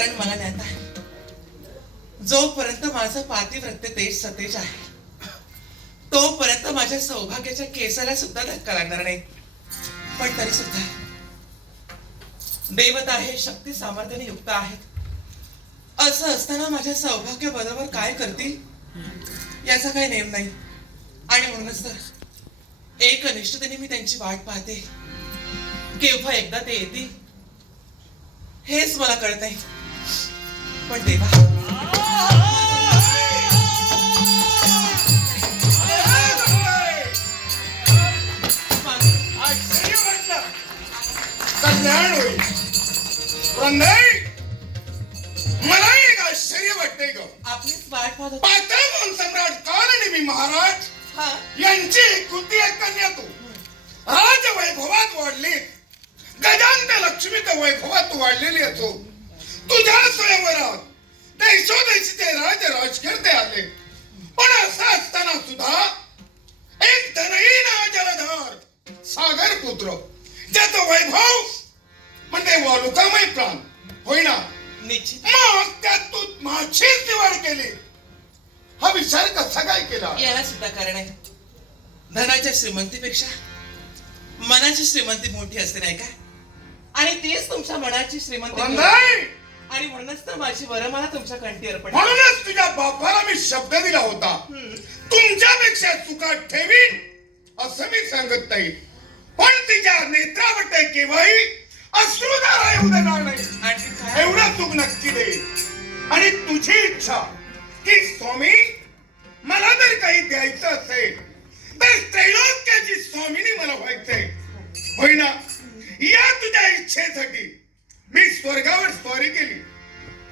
कारण मला ज्ञात आहे, जोपर्यंत माझं पातिव्रत्य तेज सतेज आहे तोपर्यंत माझ्या सौभाग्याच्या केसाला सुद्धा धक्का लागणार नाही. पण तरी सुद्धा देवता आहे, शक्ती सामर्थ्याने युक्त आहेत. असं असताना माझ्या सौभाग्य बरोबर काय करतील याचा काही नेम नाही. आणि म्हणूनच तर एकनिष्ठतेने मी त्यांची वाट पाहते. केव्हा एकदा ते येतील हेच मला कळत नाही. पण देवा, कल्याण होईल. मला एक आश्चर्य वाटतंय ग. आपलीच वाट पाहत होते. पाताळवन सम्राट कालनेमी महाराज हा, यांची कृती एक कन्या तू राजवैभवात वाढली. गजांत लक्ष्मीत वैभवात वाढलेली असो. तुझ्या स्वयंवरात देशोदेशीचे राजकीर्ते आले. पण असं असताना सुद्धा एक धनहीन जलधर सागर पुत्र ज्याचं वैभव म्हणजे वालुकामय प्राण होईना. निश्चित. मग त्यात तू माझीच निवड केली. हा विचार कसा काय केला? याला सुद्धा कारण आहे. धनाच्या श्रीमंतीपेक्षा मनाची श्रीमंती मोठी असते नाही का? आणि तीच तुमच्या मनाची श्रीमंती. आणि म्हणूनच तर माझी वरमाला तुमच्या कंठी अर्पण. म्हणूनच तुझ्या बापाला मी शब्द दिला होता, तुमच्यापेक्षा चुका ठेवीन असं मी सांगत नाही. पण तिच्या नेत्रावरती केव्हाही अश्रुधारा येऊ देणार नाही. आणखी काय? एवढं चूक नक्की दे. आणि तुझी इच्छा की स्वामी मला जर काही द्यायचं असेल तर त्रैलोक्याची स्वामिनी मला व्हायचंय होईना. या तुझ्या इच्छेसाठी मी स्वर्गावर स्वारी केली.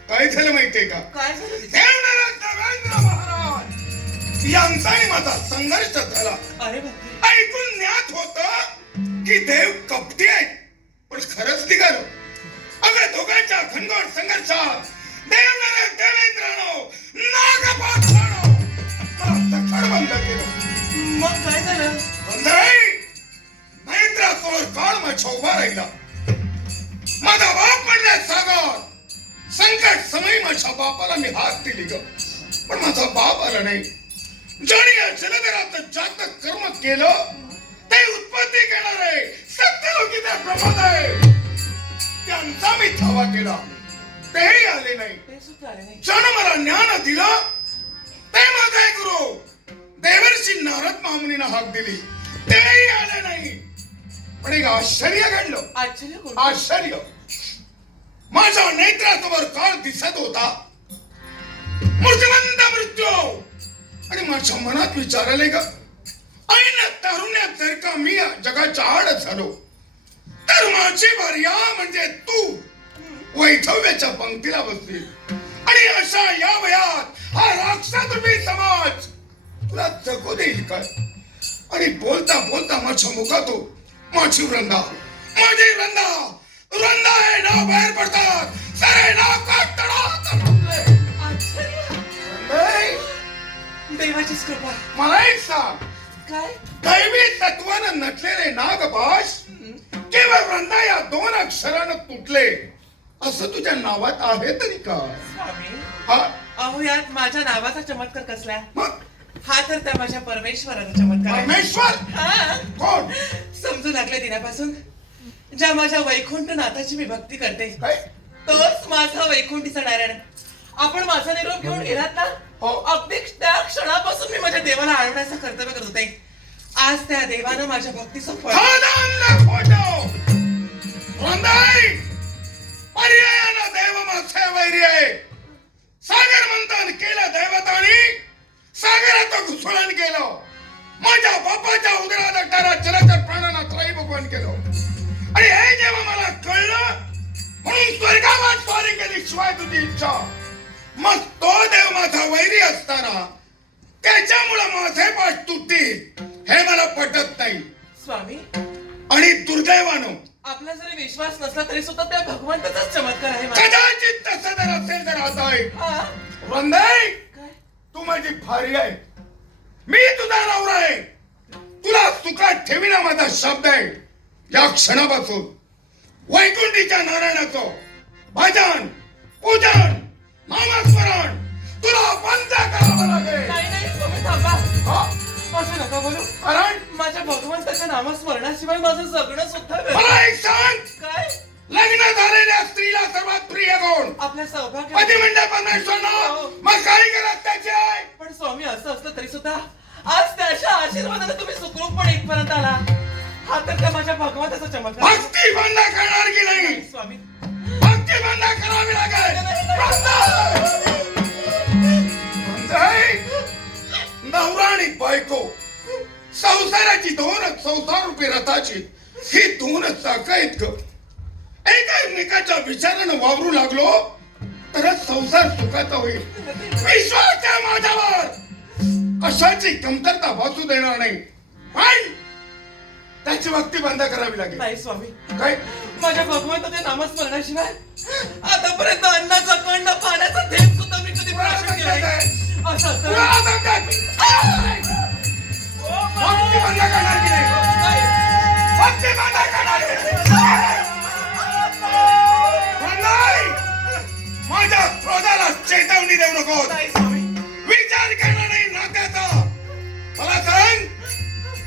काय झालं माहितीये का? काय झालं? देवनारायण देवेंद्र महाराज यांचा आणि माझा संघर्ष झाला. अरे बापरे. ऐकून ज्ञात होत की देव कपटी आहे, पण खरंच निघालो. अगं दोघांच्या घनघोर संघर्षात देवनारायण देवेंद्रानो नागपाठानो तखड बंद केलं. मग काय झालं? नेत्रासमोर काळ माझ्या उभा राहिला. माझा बाप म्हणला सागर. संकट समय माझ्या बापाला मी हात दिली ग, पण माझा बाप आला नाही. ज्याने या जलधरात जात कर्म केलं ते उत्पत्ती घेणार आहे. सत्यलोकी ते ब्रह्मदेव त्यांचा मी धावा केला, तेही आले नाही. ते सुद्धा आले नाही. ज्यानं मला ज्ञान दिलं ते माझे गुरु देवर्षी नारद मामुनींना हाक दिली, तेही आले नाही. पण एक आश्चर्य घडलं. आश्चर्य कोण? आश्चर्य माझ्या नेत्रासमोर काळ दिसत होता, मूर्तिमंत मृत्यू. आणि माझ्या मनात विचार आले ग, ऐन तारुण्यात जर का मी या जगाच्या आड झालो तर माझी भार्या म्हणजे तू वैधव्याच्या पंक्तीला बसली. आणि अशा या वयात हा राक्षसरूपी समाज तुला जगू देईल काय? आणि बोलता बोलता माझ्या मुखातून माझी वृंदा वृंदा हे नाव बाहेर पडतात. सारे नाव काढतात. देवाचीच कृपा. मला एक सांग, काय? दैवी तत्वानं नटलेले नागपाश केवळ वृंदा या 2 अक्षरानं तुटले असं तुझ्या नावात आहे तरी का? स्वामी, हा? अहो यात माझ्या नावाचा चमत्कार कसला? मग हा तर त्या माझ्या परमेश्वराचा चमत्कार आहे. परमेश्वर हा. कोण? समजू लागले दिनापासून ज्या माझ्या वैकुंठ नाथाची मी भक्ती करते काय? तोच माझा वैकुंठीचा नारायण. आपण माझा निरोप घेऊन गेलात ना, हो. अगदी त्या क्षणापासून मी माझ्या देवाला आणण्याचं कर्तव्य करत होते. आज त्या देवानं माझ्या भक्तीचं फळ. पर्यायानं देव माझे वैरी आहे. सागर मंथन केलं दैवतानी, सागरात घुसळण केलं. माझ्या बापाच्या उदरात टारा जलचर प्राणांना त्राई भगवान केलं. आणि हे जेव्हा मला कळलं म्हणून स्वर्गावर स्वारी केली शिवाय तुझी इच्छा. मग तो देव माझा वैरी असताना त्याच्यामुळे माझे पाठ तुटतील हे मला पटत नाही. स्वामी, आणि दुर्दैवानं आपला जरी विश्वास नसला तरी सुद्धा त्या भगवंताचाच चमत्कार आहे. कदाचित तसं जर असेल तर आता ऐक. हा? वंदे, काय? तू माझी भार्या आहे, मी तुझा नवरा आहे. तुला सुखात ठेवीना माझा शब्द आहे. या क्षणापासून वैकुंठीच्या नारायणाचं भजन पूजन नामस्मरण तुला बंद करावं लागेल. नाही नाही स्वामी थांबा. हा? असं नका बोलू. कारण माझ्या भगवंताच्या नामस्मरणाशिवाय माझं जगणं सुद्धा व्यर्थ. मला एक सांग, काय लग्न झालेल्या स्त्रीला सर्वात प्रिय कोण? आपल्या सौभाग्य. पती म्हणजे परमेश्वर ना. हो. मग काही गरज त्याची आहे? पण स्वामी असं असलं तरी सुद्धा आज त्याच्या आशीर्वादाने तुम्ही सुखरूपपणे इथपर्यंत आला. हा तर त्या माझ्या भगवंताचा चमत्कार. भक्ती बंद करणार की नाही? नाही, स्वामी. भक्ती बंद करावी लागेल. नवरा आणि बायको संसाराची दोनच संसार रूपी रथाची ही दोनच चाक आहेत ग. एकमेकाच्या विचारानं वावरू लागलो तरच संसार सुखाचा होईल. विश्वास आहे माझ्यावर, कशाची कमतरता भासू देणार नाही. पण त्याची भक्ती बंद करावी लागेल. नाही स्वामी, काय? माझ्या भगवंताच्या नामस्मरणाशिवाय आतापर्यंत अन्नाचा कण ना पाण्याचा थेंब सुद्धा मी कधी प्राशन केला नाही. असं असतं. कुणाला सांगतात? भक्ती बंद करणार की नाही? भक्ती बंद करणार की नाही? पण नाही, माझ्या क्रोधाला चेतवणी देऊ नको. नाही स्वामी. विचार करणार नाही नात्याचा. मला सांग,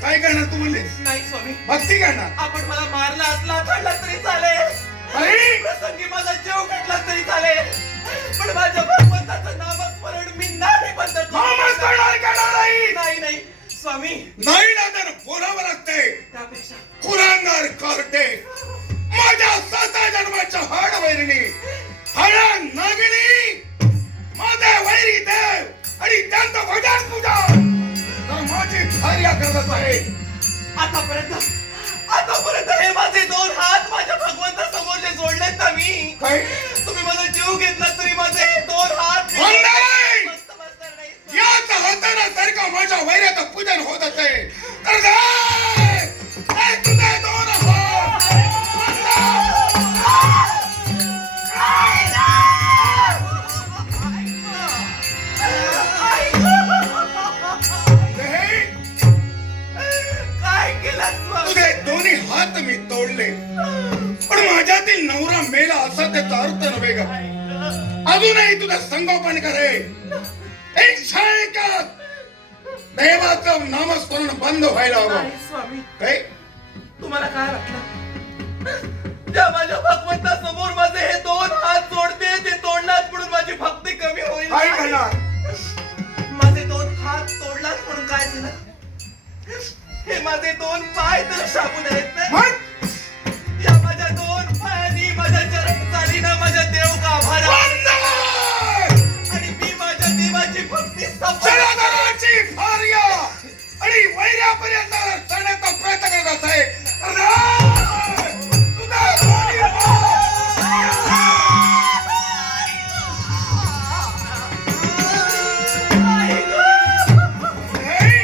काय करणार तू म्हणलीस? नाही स्वामी, भक्ती करणार. आपण मला मारला असला खाल्ला तरी चालेल. अरे प्रसंगी माझा जीव घेतला तरी चालेल. पण माझ्या भगवंताचं नामस्मरण मी नाही बंद करू. नामस्मरण करणार नाही. नाही नाही स्वामी, नाही ना तर बोलावं लागते. त्यापेक्षा कुरांगार करते माझ्या 7 जन्माच्या हाड वैरिणी हळा नागिनी माझे वैरी देव आणि त्यांचं भजन पूजा तर माझी भार्या करत आहे. आतापर्यंत हे माझे 2 हात माझ्या भगवंतासमोर जे जोडलेत ना मी, काय? तुम्ही माझा जीव घेतला तरी माझे हे 2 हात नाही! मस्त बसणार नाही. याच हाताने जर का माझ्या वैर्याचं पूजन होत असेल तर काय? हे तुझे 2 हात काय केलं स्वामी? तुझे दोन्ही हात मी तोडले. पण माझ्यातील नवरा मेला असा त्याचा अर्थ नव्हे का? अजूनही तुझं संगोपन करे. एक क्षण का देवाचं नामस्मरण बंद व्हायला हवं. नाही स्वामी, काय? तुम्हाला काय वाटलं? त्या माझ्या भगवंतासमोर माझे हे 2 हात जोडते ते तोडणार म्हणून माझी भक्ती कमी होईल. काय करणार? माझे 2 हात तोडलाच म्हणून काय झालं? हे माझे 2 पाय तर शाबून आहेत ना. मग या माझ्या 2 पायांनी माझ्या चरण चालीनं माझ्या देव गाभारा बंद! आणि मी माझ्या देवाची भक्ती सफल. जनार्दनाची भार्या आणि वैर्यापर्यंत जाण्याचा प्रयत्न करत आहे. तुझा दोन्ही नाही,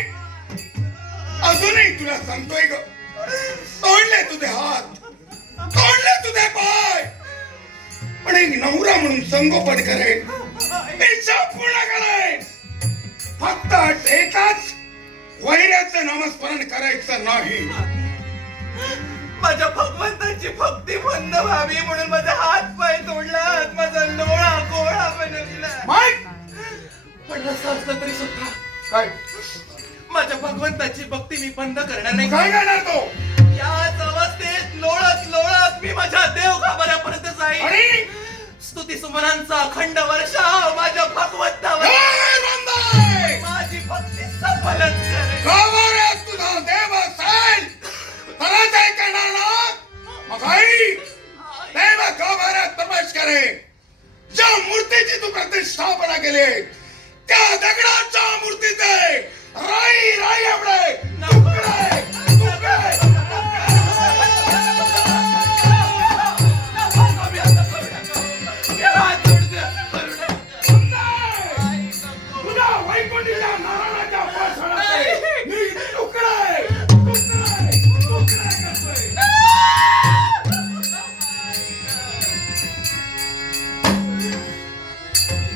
अजूनही तुला सांगतोय ग, तोडले तुझे हात, तोडले तुझे पाय. पण एक नवरा म्हणून संगोपन करे, इच्छा पूर्ण करे. फक्त एकाच वैर्याचं नामस्मरण करायचं नाही. माझ्या भगवंताची भक्ती बंद व्हावी म्हणून माझा हात पाय तोडला, माझा लोळा गोळा बनवला. मग पण असं असलं तरी सुद्धा काय? माझ्या भगवंताची भक्ती मी बंद करणार नाही. काय करणार तो? याच अवस्थेत लोळत लोळत मी माझ्या देव गाभाऱ्यापर्यंत जाईन. आणि स्तुती सुमनांचा अखंड वर्षाव माझ्या भगवंतावर काय बंद? माझी भक्ती सफलच करेल. गावाऱ्यात तुझा देव असेल तरच हे करणार ना. मग आई देव गावाऱ्यात प्रवेश करे. ज्या मूर्तीची तू प्रतिष्ठापना केली त्या दगडाच्या मूर्तीचे राई राई एवढे तुकडे तुकडे तुझ्या वैकुंठीच्या नारायणाच्या पाषाणाचे मी तुकडे तुकडे तुकडे करतोय.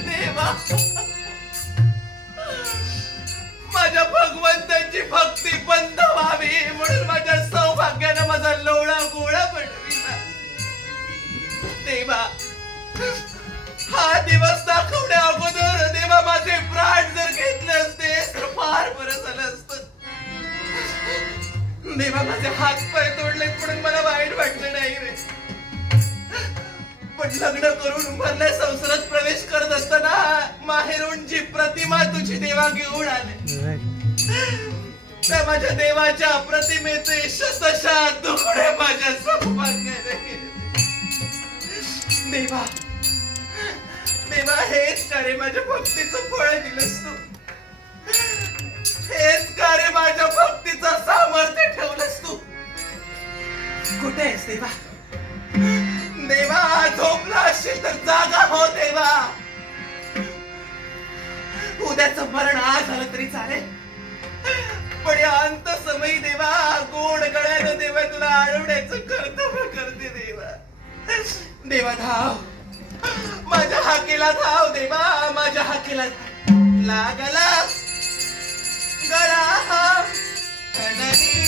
देवा, माझ्या भगवंताची भक्ती बंद व्हावी म्हणून माझ्या सौभाग्यानं माझा लोळा गोळा बनविला. देवा, दिवस दाखवण्या अगोदर देवा माझे प्राण जर घेतले असते तर फार बरं झालं असतं. देवा माझे हात पाय तोडलेत म्हणून मला वाईट वाटलं नाही रे. पण लग्न करून उभारल्या संसारात प्रवेश करत असताना माहेरून जी प्रतिमा तुझी देवा घेऊन आले त्या माझ्या देवाच्या प्रतिमेचे शतशः तुकडे माझ्या सौभाग्याने गेले. देवा देवा हेच का रे माझ्या भक्तीचं फळ दिलंस तू. हेच का रे माझ्या भक्तीचं सामर्थ्य ठेवलंस तू. कुठे आहेस देवा. देवा झोपला असशील तर जागा हो देवा. उद्याचं मरण आज झालं तरी चालेल पण या अंत समयी देवा गोड गळ्यानं देवा तुला आळवण्याचं कर्तव्य करते देवा. देवा धाव माझ्या हाकेला धाव देवा माझ्या हाकेला धाव. लागला गळा कणगी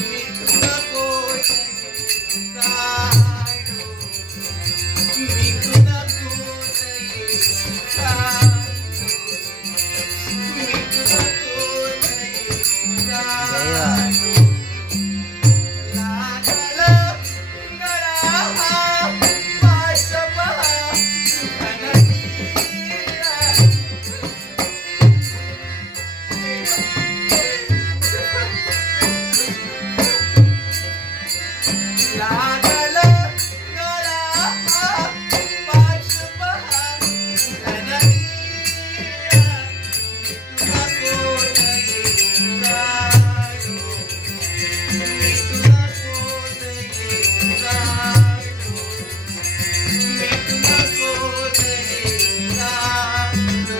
मी तुला कोठे जाणू. मी तुला कोठे जाणू. मी तुला कोठे जाणू. लागला गळा पाशपा कणगी लागल गळा पाशपा कणगी तुला कोठे जाणू. मी तुला कोठे जाणू. मी तुला कोठे जाणू.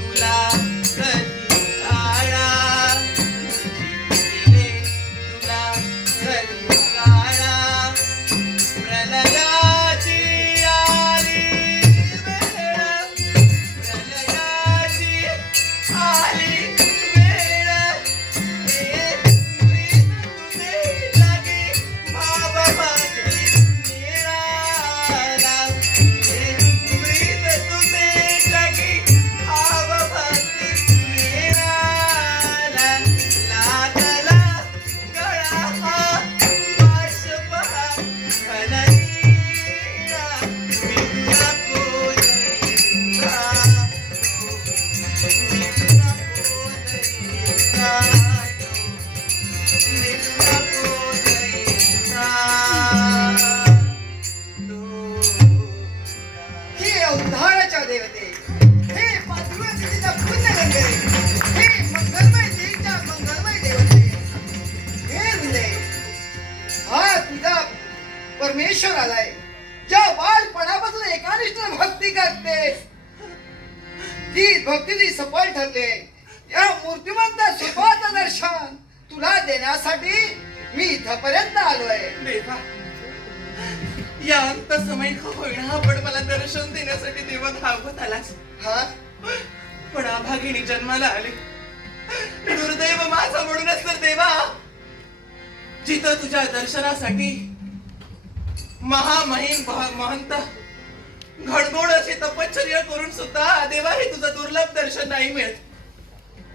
तुला कधी काळा तुला कधी काळा प्रलयाची आली वेळ. प्रलयाची आली वेळ. हे प्रीत तुझे लागे भाव माझे निराळा. हे प्रीत तुझे लागे भाव माझे निराळा. लागला गळा पाशपा कणगीला. मी तुला कोठे जाणू. मी तुला कोठे जाणू. मी तुला कोठे जाणू. हे अवधाराच्या देवते, हे पार्वतीच्या पुण्यगंगे, हे मंगलमय देवीच्या मंगलमय देवते, हे हृदय, हा तुझा परमेश्वर आलाय ज्या बालपणापासून एकानिष्ठ भक्ती करतेस ती भक्तीची सफल ठरले. या मूर्तिमंत स्वरूपाचं दर्शन तुला देण्यासाठी मी इथपर्यंत आलोय. देवा या अंत समय का होईना पण मला दर्शन देण्यासाठी देवा धावत आलास. हा पण अभागिनी जन्माला आली. दुर्दैव माझा म्हणूनच तर देवा जिथं तुझ्या दर्शनासाठी महामहिम महंत घडघोड अशी तपश्चर्या करून सुद्धा देवा हे तुझं दुर्लभ दर्शन नाही मिळत.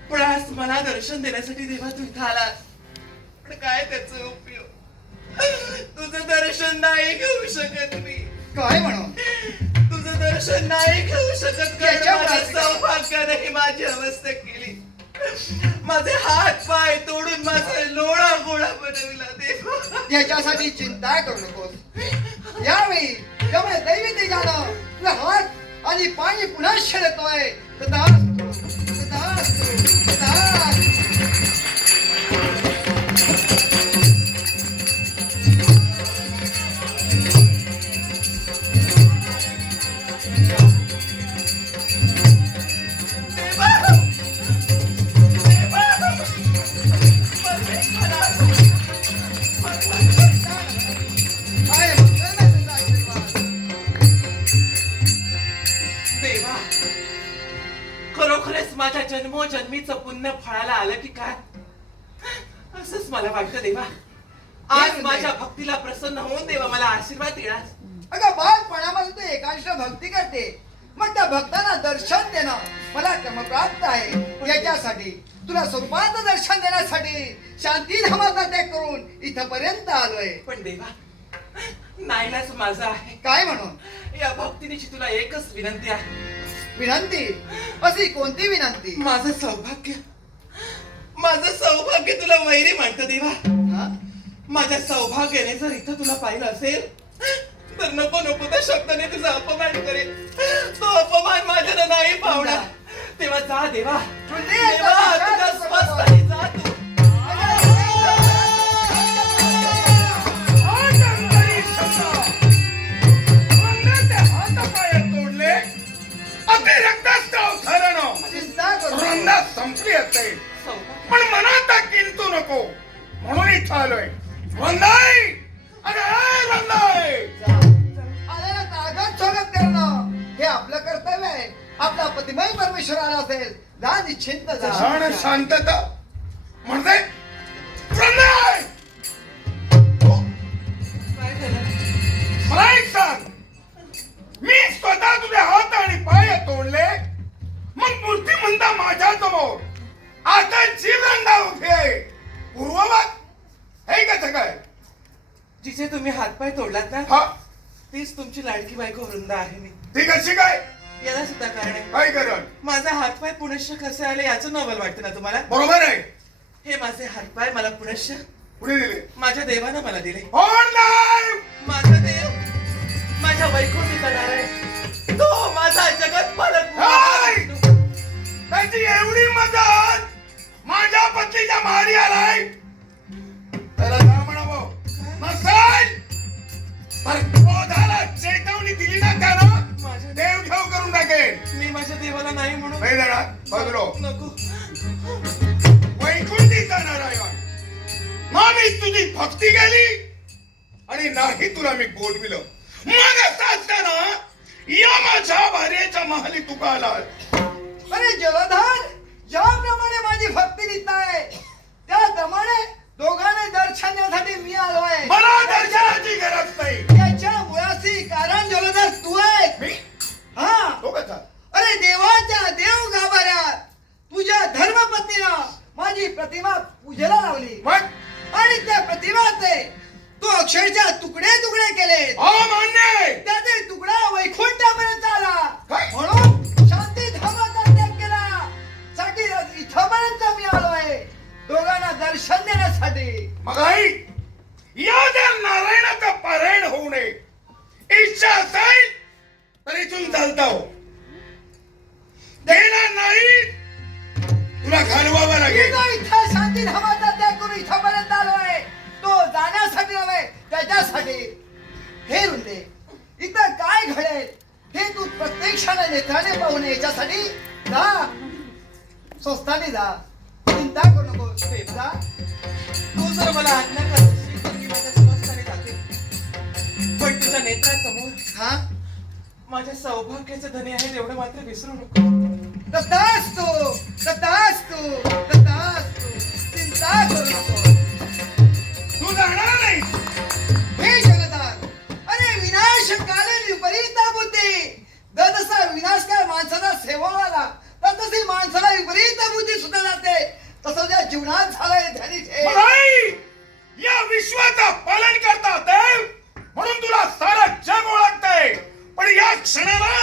पण आज मला दर्शन देण्यासाठी देवा तू इथं आलास. पण काय त्याचा उपयोग. तुझं दर्शन नाही घेऊ शकत मी. काय म्हणू तुझं दर्शन नाही घेऊ शकत कारण त्याच्यावर माझ्या असं काय? सौभाग्याने ही माझी अवस्था केली. माझे हात पाय तोडून माझा लोळा गोळा बनविला देवा. याच्यासाठी चिंता करू नकोस. यावेळी त्यामुळे दैवी तेजानं तुला हात आणि पाणी पुन्हा शेळतोय. तथास्तु, तथास्तु, तथास्तु. काय मंगलमय तुझा आशीर्वाद. देवा खरोखरच माझ्या जन्मोजन्मीचं पुण्य फळाला आलं की काय असंच मला वाटतं देवा. आज माझ्या भक्तीला प्रसन्न होऊन देवा मला आशीर्वाद देणार. अगं बालपणामध्ये तू एकांश भक्ती करते, मग त्या भक्तांना दर्शन देणं मला क्रमप्राप्त आहे. याच्यासाठी तुला स्वरूपात दर्शन देण्यासाठी शांतीधामाचा त्याग करून इथपर्यंत आलोय. पण देवा, नाईलाज माझा आहे. काय म्हणून? या भक्तिनीची तुला एकच विनंती आहे. विनंती? अशी कोणती विनंती? माझं सौभाग्य तुला वैरी म्हणतं देवा. हा? माझ्या सौभाग्याने जर इथं तुला पाहिलं असेल तर नको नको त्या शब्दाने तुझा अपमान करेल. तो अपमान माझ्याला नाही पावणार. तेव्हा जा देवा, देवा तुझ्या स्वस्तानी जा तू. आज अंतरी समजा अंगाचे हातपाय तोडले, अति रक्तस्राव झाल्यानं चिंता करू नका. रंदा संपली असते, सौभाग्य पण मनात किंतु नको म्हणून इथं आलोय. वंदाई, अरे वंदाई, आलेला कागद स्वागत करणं हे आपलं कर्तव्य आहे. आपला प्रतिमय परमेश्वर आला असेल, जा निश्चिंत जा. क्षण शांतता म्हणजे वंदाई, काय झालं? मला एक सांग, मी स्वतः तुझे हात आणि पाय तोडले, मग मूर्ती म्हणता माझ्या समोर आता जीवनदा उभी आहे. पूर्ववत हे कसं काय? जिचे तुम्ही हातपाय तोडलात ना, हा, तीच तुमची लाडकी बायको वृंदा आहे मी. ती कशी काय? याला सुद्धा कारण आहे. काय करण? माझा हातपाय पुनश्च कसे आले याचं नवल वाटतं ना तुम्हाला? बरोबर आहे. हे माझे हातपाय मला पुनश्च पुढे दिले माझ्या देवानं मला दिले. कोण नाही? माझा देव माझ्या वैकुंठीचा नारायण, तो माझा जगत पालक. हाय! त्याची एवढी मदत माझ्या पत्नीच्या मारी आलाय, त्याला जा म्हणावं. नसेल तर क्रोधाला चेतवणी दिली ना त्यानं, माझ्या देव ठेव करून टाकेल. मी माझ्या देवाला नाही म्हणून नाही देणार. बघलो नको. वैकुंठीचा नारायण, ना मी तुझी भक्ती केली आणि नाही तुला मी बोलविलं. मग असं असताना या माझ्या भार्येच्या महाली तुका आला. अरे जलधर, ज्याप्रमाणे माझी भक्ती रीत आहे त्याप्रमाणे दोघांना दर्शन देण्यासाठी मी आलोय. मला दर्शनाची गरज नाही. याच्या मुळाशी कारण जलधर तू आहे. मी हा, तो कसा? अरे देवाच्या देव गाभाऱ्यात तुझ्या धर्मपत्नीला माझी प्रतिमा पूजेला लावली मग आणि त्या प्रतिमाचे तू अक्षरशः तुकडे तुकडे केले. हा मान्य आहे. त्याचे तुकडा वैकुंठापर्यंत आला. काय? म्हणून शांती धामाचा त्याग केला साठी इथपर्यंत मी आलोय दोघांना दर्शन देण्यासाठी. मग आई, या जर नारायणाचं पारायण होऊ नये इच्छा असेल तर इथून चालता हो. देणार नाही तुला घालवावं मी लागेल. जो इथं शांती धामाचा त्याग करून इथपर्यंत आलोय तो जाण्यासाठी नव्हे, त्याच्यासाठी. हे रुंदे, इथं काय घडेल हे तू प्रत्यक्षाने नेत्राने पाहून याच्यासाठी जा. स्वस्ताने जा, चिंता करू नको. जा. तू जर मला आज्ञा करशील तर मी माझ्या स्वस्ताने जाते. पण तुझ्या नेत्रासमोर हा, माझ्या सौभाग्याचं धनी आहे एवढं मात्र विसरू नको. तथास्तु, तथास्तु, तथास्तु. चिंता करू नको. तू जाणार नाही. हे जगदार, अरे विनाश काले विपरीत बुद्धी. जसा विनाश काय माणसाला सेवावाला तशी माणसाला विपरीत बुद्धी सुद्धा जाते. तसं त्या जीवनात झालंय ध्यानी ठेव. मग आई, या विश्वाचा पालन करता देव म्हणून तुला सारं जग ओळखतंय. पण या क्षणाला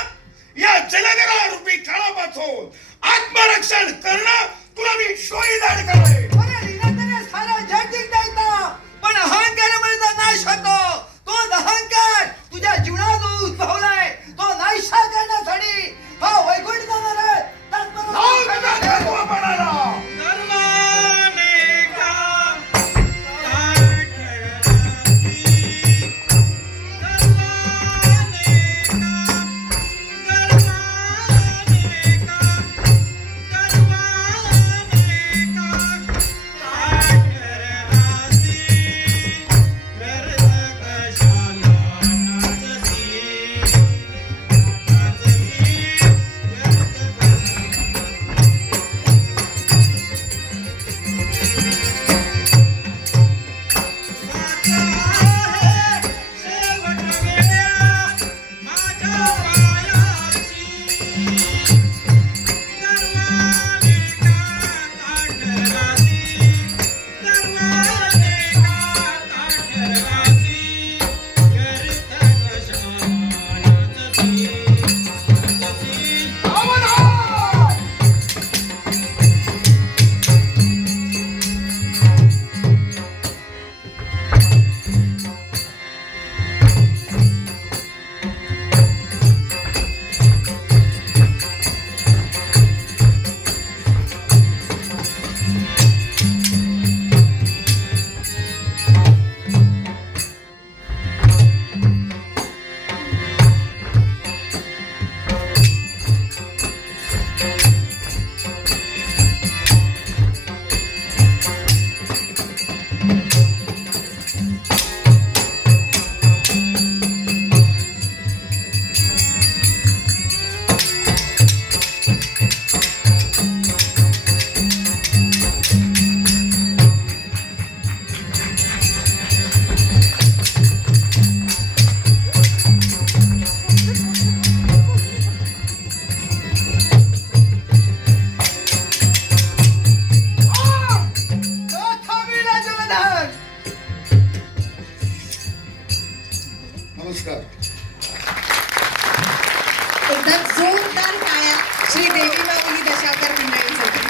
या जलगरा रूपी काळापासून आत्मरक्षण करणं तुला मी शोईदार करतोय. अरे विनाशाने सारं जग जिंकता येतं, पण अहंकारामुळे जो नाश होतो तो अहंकार तुझ्या जीवनात उद्भवलाय. तो नाशा करण्यासाठी हा वैकुंठ जाणार आहे. जाऊ तुझ्या धर्मपणाला. तो थांबविला जलधर. नमस्कार. एकदा जोरदार टाळ्या श्री देवी माऊली दशावतार मंडळींसाठी.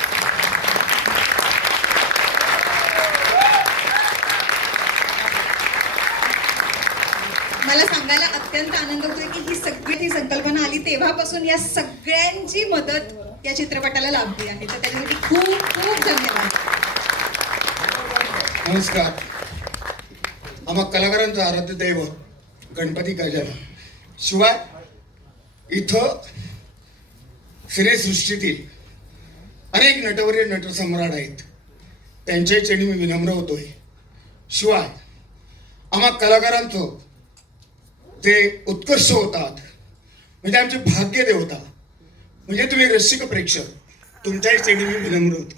मला सांगायला अत्यंत आनंद होतोय की ही सगळी संकल्पना आली तेव्हापासून या सगळ्यांची मदत या चित्रपटाला लाभली आहे, तर त्याच्यासाठी खूप खूप धन्यवाद. नमस्कार. आम्हा कलाकारांचा आराध्य दैव गणपती गजानन. शिवाय इथं सिनेसृष्टीतील अनेक नटवर्य नटसम्राट आहेत, त्यांच्या चरणी मी विनम्र होतोय. शिवाय आम्हा कलाकारांचं जे उत्कर्ष होतात म्हणजे आमचे भाग्य देवता म्हणजे तुम्ही रसिक प्रेक्षक, तुमच्याही चरणी मी विनम्र होतो.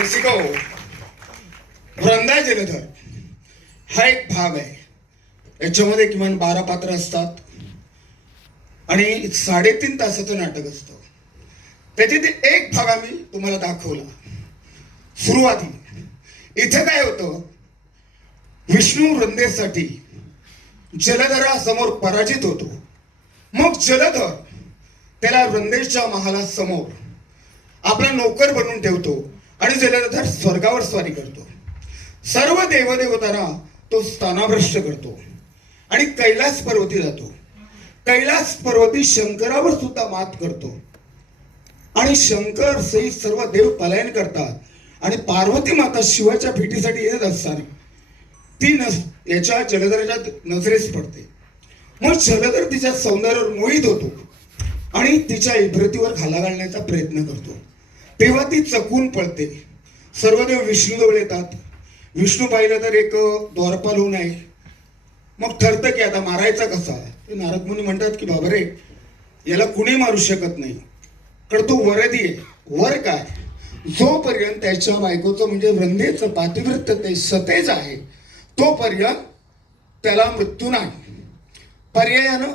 रसिका हो, वृंदा जलधर हा एक भाग आहे. याच्यामध्ये किमान 12 पात्र असतात आणि 3.5 तासाचं नाटक असतं. त्याच्यातील एक भाग आम्ही तुम्हाला दाखवला. सुरुवाती इथं काय होतं, विष्णू वृंदेसाठी जलधरासमोर पराजित होतो. मग जलधर त्याला वृंदेच्या महालासमोर आपला नोकर बनवून ठेवतो आणि जलधर स्वर्गावर स्वारी करतो. सर्व देवदेवतांना तो स्थानाभ्रष्ट करतो आणि कैलास पर्वती जातो. कैलास पर्वती शंकरावर सुद्धा मात करतो आणि शंकर सहित सर्व देव पलायन करतात आणि पार्वती माता शिवाच्या भेटीसाठी येत असताना ती याच्या जलधराच्या नजरेस पडते. मग जलधर तिच्या सौंदर्यावर मोहित होतो आणि तिच्या इब्रतीवर घाला घालण्याचा प्रयत्न करतो. तेव्हा ती चकून पळते. सर्व देव विष्णूजवळ येतात. विष्णू पाहिलं तर एक द्वारपाल होऊन आहे. मग ठरतं की आता मारायचा कसा. नारद मुनी म्हणतात की बाबा रे, याला कुणी मारू शकत नाही, कारण तो वरदी आहे. वर काय, जोपर्यंत त्याच्या बायकोचं म्हणजे वृंदेचं पातिव्रत्य ते सतेज आहे तोपर्यंत त्याला मृत्यू नाही. पर्यायानं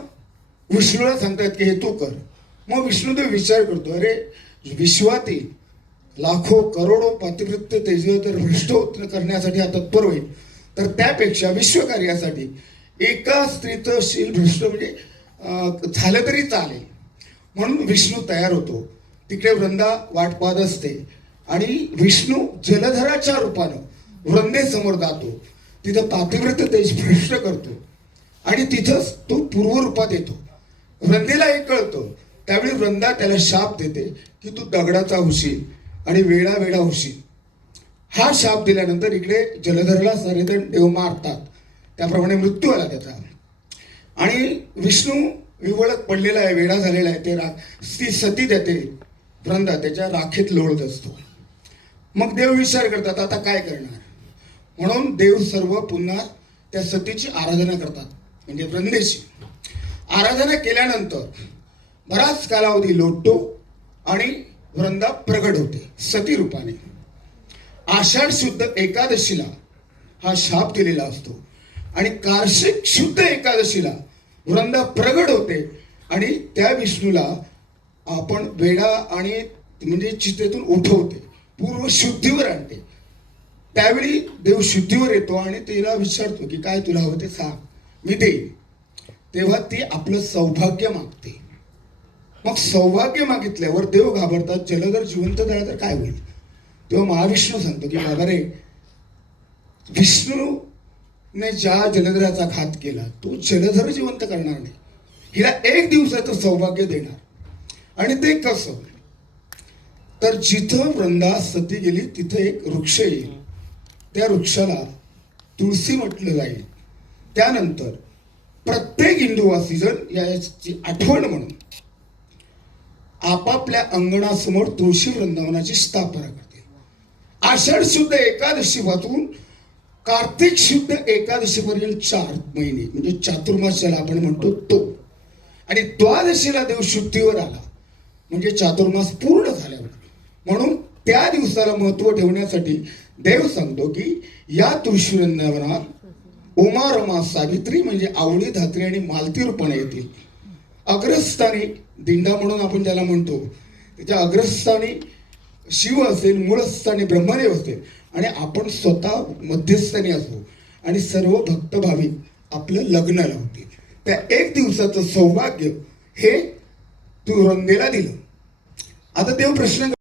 विष्णूला सांगतात की हे तू कर. मग विष्णुदेव विचार करतो, अरे विश्वातील लाखो करोडो पातिवृत्य तेज तर भ्रष्ट करण्यासाठी हा तत्पर होईल, तर त्यापेक्षा विश्वकार्यासाठी एका स्त्रीचं शील भ्रष्ट म्हणजे झालं तरी चालेल. म्हणून विष्णू तयार होतो. तिकडे वृंदा वाट पाहत असते आणि विष्णू जलधराच्या रूपानं वृंदेसमोर जातो. तिथं पातिव्रत्य तेज भ्रष्ट करतो आणि तिथंच तो पूर्वरूपात येतो. वृंदेला एक कळतं. त्यावेळी वृंदा त्याला शाप देते की तू दगडाचा होशील आणि वेळा वेळा होशील. हा शाप दिल्यानंतर इकडे जलधरला सारेजण देव मारतात. त्याप्रमाणे मृत्यू आला त्याचा आणि विष्णू विवळत पडलेला आहे, वेडा झालेला आहे. ती सती देते वृंदा त्याच्या राखेत लोळत असतो. मग देव विचार करतात आता काय करणार. म्हणून देव सर्व पुन्हा त्या सतीची आराधना करतात, म्हणजे वृंदेची आराधना केल्यानंतर बराच कालावधी लोटतो आणि वृंदा प्रगट होते सती रूपाने. आषाढ शुद्ध एकादशीला हा शाप दिलेला असतो आणि कार्तिक शुद्ध एकादशीला वृंदा प्रगट होते आणि त्या विष्णूला आपण वेडा आणि म्हणजे चितेतून उठवते, पूर्व शुद्धीवर आणते. त्यावेळी देव शुद्धीवर येतो आणि तिला विचारतो की काय तुला हवं ते सांग, मी देईन. तेव्हा ती आपलं सौभाग्य मागते. मग सौभाग्य मागितल्यावर देव घाबरतात, जलधर जिवंत झाला तर काय होईल. तेव्हा महाविष्णू सांगतो की बाबा रे, विष्णूने ज्या जलधराचा घात केला तो जलधर जिवंत करणार नाही, हिला 1 दिवसाचं सौभाग्य देणार. आणि ते कसं, तर जिथं वृंदा सती गेली तिथं एक वृक्ष येईल, त्या वृक्षाला तुळशी म्हटलं जाईल. त्यानंतर प्रत्येक हिंदूवासी जण याची आठवण म्हणून आपापल्या अंगणासमोर तुळशी वृंदावनाची स्थापना करते. आषाढ शुद्ध एकादशी पासून कार्तिक शुद्ध एकादशी पर्यंत 4 महिने म्हणजे चातुर्मास ज्याला आपण म्हणतो तो. आणि द्वादशीला देव शुद्धीवर आला म्हणजे चातुर्मास पूर्ण झाल्यावर. म्हणून त्या दिवसाला महत्व ठेवण्यासाठी देव सांगतो की या तुळशी वृंदावनात उमा रमा सावित्री म्हणजे आवळी धात्री आणि मालती रूपाने येतील. अग्रस्थानी दिंडा म्हणून आपण ज्याला म्हणतो, त्याच्या अग्रस्थानी शिव असेल, मूळस्थानी ब्रह्मदेव असेल आणि आपण स्वतः मध्यस्थानी असू आणि सर्व भक्त भाविक आपलं लग्न लावतील. त्या 1 दिवसाचं सौभाग्य हे तू रंगेला दिलं. आता देव प्रश्न